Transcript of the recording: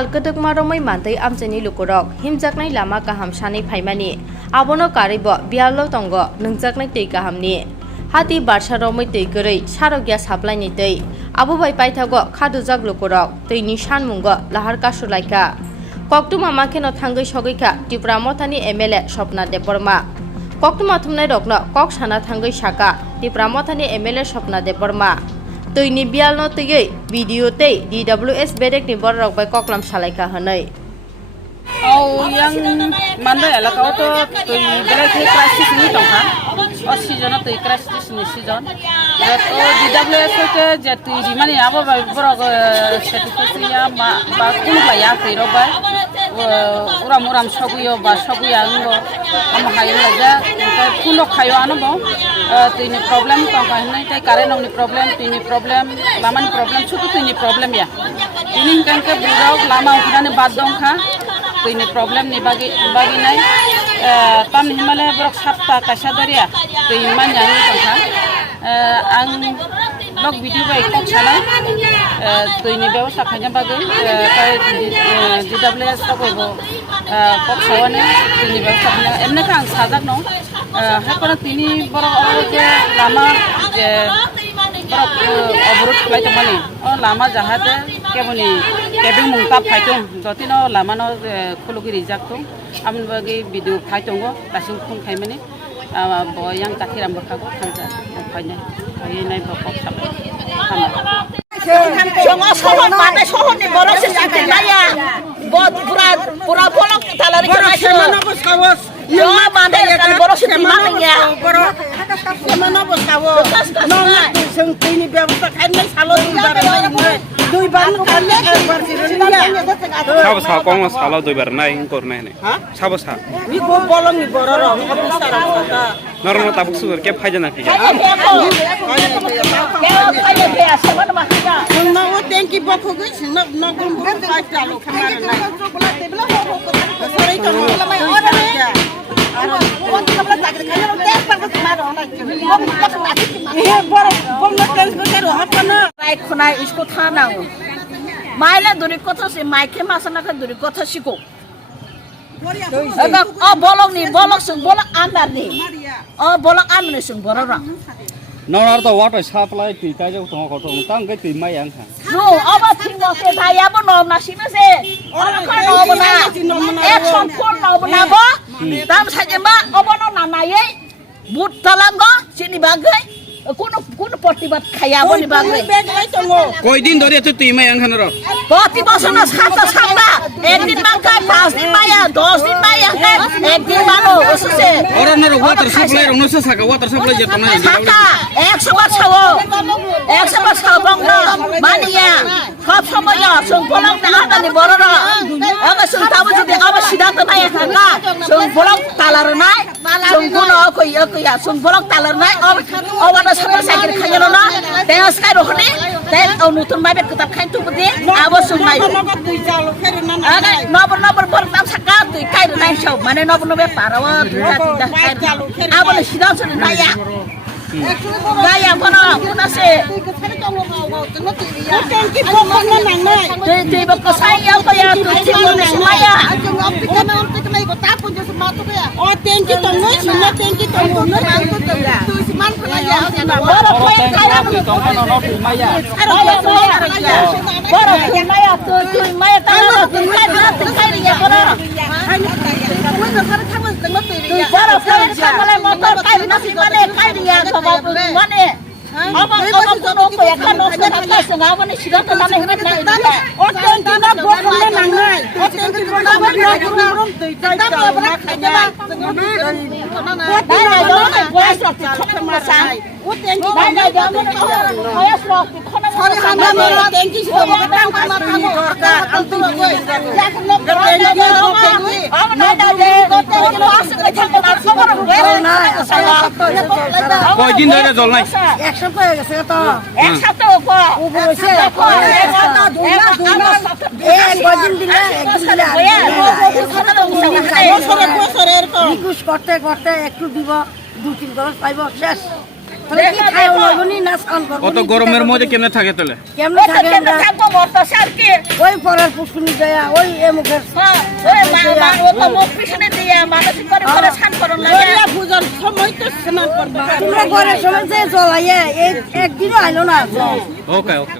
salkadak maromai mantai amjani lukurok himjaknai lama kaham sanai phaimani abono karibo bialo tongo nungjaknai tei kahamni hati barsa romai tei gorei sarogya saplai ni tei abo bai paithago khadujak lukurok tei ni sanmungo lahar kasulaika koktuma makeno thangai sogaika tipramotani MLA Swapna Deborma koktuma thumnai rokno kok sana thangai saka tipramotani MLA Swapna Deborma tui bialno tei video tei DWS bedek ni borok bai koklam salaika hanai yang manda elaka to tui bedek crisis ni tongha o season tui crisis ni season to DWS ke jati dimani abo bai borok certificate ya ba kun ba ya tiro bai uram soguyo ba soguya ngo am hayo laja kuno khayo anobo tini problem tongka hinai tai karen ni problem laman problem chutu tini problem ya ini kan ke burau lama ukirane bad dongkha tini problem ni bagi nai tam himale borok sapta kasadariya tini manjang tongkha ang log video bai kok sana tini ব্যবস্থা খাইনা bagi tai DWS ko bo kok sawane tini ব্যবস্থা খাইনা emne kang sajak no hakono tini borok je lama je borok অবরোধ খাইতে মানে ও lama jahate keboni kebing mungta phaitong dotino lama no khulugi rijak to amn bagi video phaitongo tasing khun khaimani bo yang kathiram bakhago khanja phaina ai nai bokok sabai Songo sohon mate sohon ni boro se sakit maya bot pura bolong talari kena sohon yo mate kan boro se timangnya boro semana bos kawo nonga sing tini ব্যবস্থা খাইনে সালো দুই বার খাইলে একবার সাবো সা কোন সালো দুইবার নাই করনে নে সাবো সা নি গো bolong ni boro ro অবস্থা নরমাল তাবুক সুর কে ফাইজা না কি no thank you boko guys no gum paita lo kamar na sorry to la mai ora ne on to la tagre kaya lo tek par kamar ona boro bolo tens ko karo hakana rai khona isko thana maile duri kotha se maike masana ka duri kotha siko bolong ni bolong sung bolong andar ni bolong amne sung borora নরার তো water supply তি কাজে তো কত তাং কে তি মাই আং খা no aba thingmo se thaya bo nom na sime se ora kha no na ek sampur no na bo tam saje ba obo no na na ye but talango sini bagai কোন প্রতিবাদ খাইয়াবো নি বাগলে কয়দিন ধরে তো তুই মাই আং খান র প্রতি বছর না সাতটা একদিন বাগায় 5 দিন মাইয়া 10 দিন মাইয়া একদিন মানো ওসে ওরা না ওয়াটার সাপ্লাই রনসে সাকা ওয়াটার সাপ্লাই যেত না সাকা 100 বার ছাও 100 বার ছাও বংনা মানিয়া সব সময় সং বলং না আদানি বড়রা আগা সং তাবো যদি আবার সিদ্ধান্ত নাই থাকা সং বলং তালার নাই সং গুণ কইয়া সং বলং তালার নাই অবাদা সারা সাইকেল খাইলো না তেস খাই রহনে তে নতুন মাইবে কিতাব খাই তুবদি আবো সং নাই আগা নবর বর তাম সাকা তুই খাই নাই সব মানে নবর পারাও দুটা খাই আবো সিদ্ধান্ত Naiya gaya kono kuna se tengki pokoknya nang nai de bako saya ko ya tu tingo nang maya oh tengki tongo sina tengki tongo no tu siman phana ya boro koy kaya তো কোন no তি মাই আ boro maya tu maya ta tu kai ya boro boro kai samale motor kai nasi mane kai dia mane apa kono ko ya kan no sa senga mane sidat mane hene na o tengki na bokone nangai o tengki na bokone rum tei tai ta na khanya dai na do boys rok chok ma sai o tengki dai na do boys rok khona sari hana me tengki si mo tang ma tang dorkar antu ko ya kan no tengki na da de tengki pas ke thang na khobor na sala কয়দিন ধরে জল নাই এক সপ্তাহ হয়ে গেছে তো এক সপ্তাহ পর হইছে কয়দিন দিলে একদিন দিলে করতে করতে একটু দিব 2-3 গরস পাইব শেষ অত গরমের মধ্যে কেমনে থাকে তাহলে? কেমনে থাকবো বর্তমানে আর কি ওই পরের পুষ্কুনি যায় ওই এমুখের ও তো মুখ পিছনে দিয়ে মানসিক করে স্নান করুন না পূজার সময় তো স্নান করবা তোমরা ঘরের সময় যে জল আইয়া এই একদিনও আইলো না ওকে ওকে